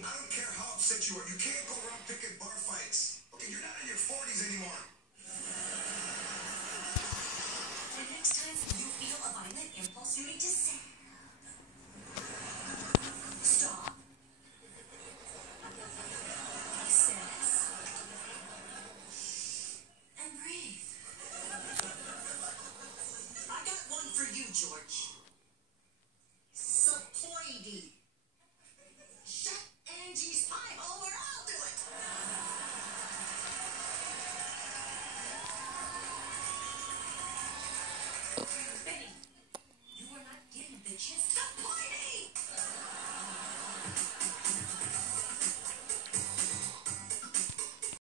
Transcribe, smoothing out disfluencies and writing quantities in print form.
I don't care how upset you are. You can't go around picking bar fights. Okay, you're not in your 40s anymore. The next time you feel a violent impulse, you need to say,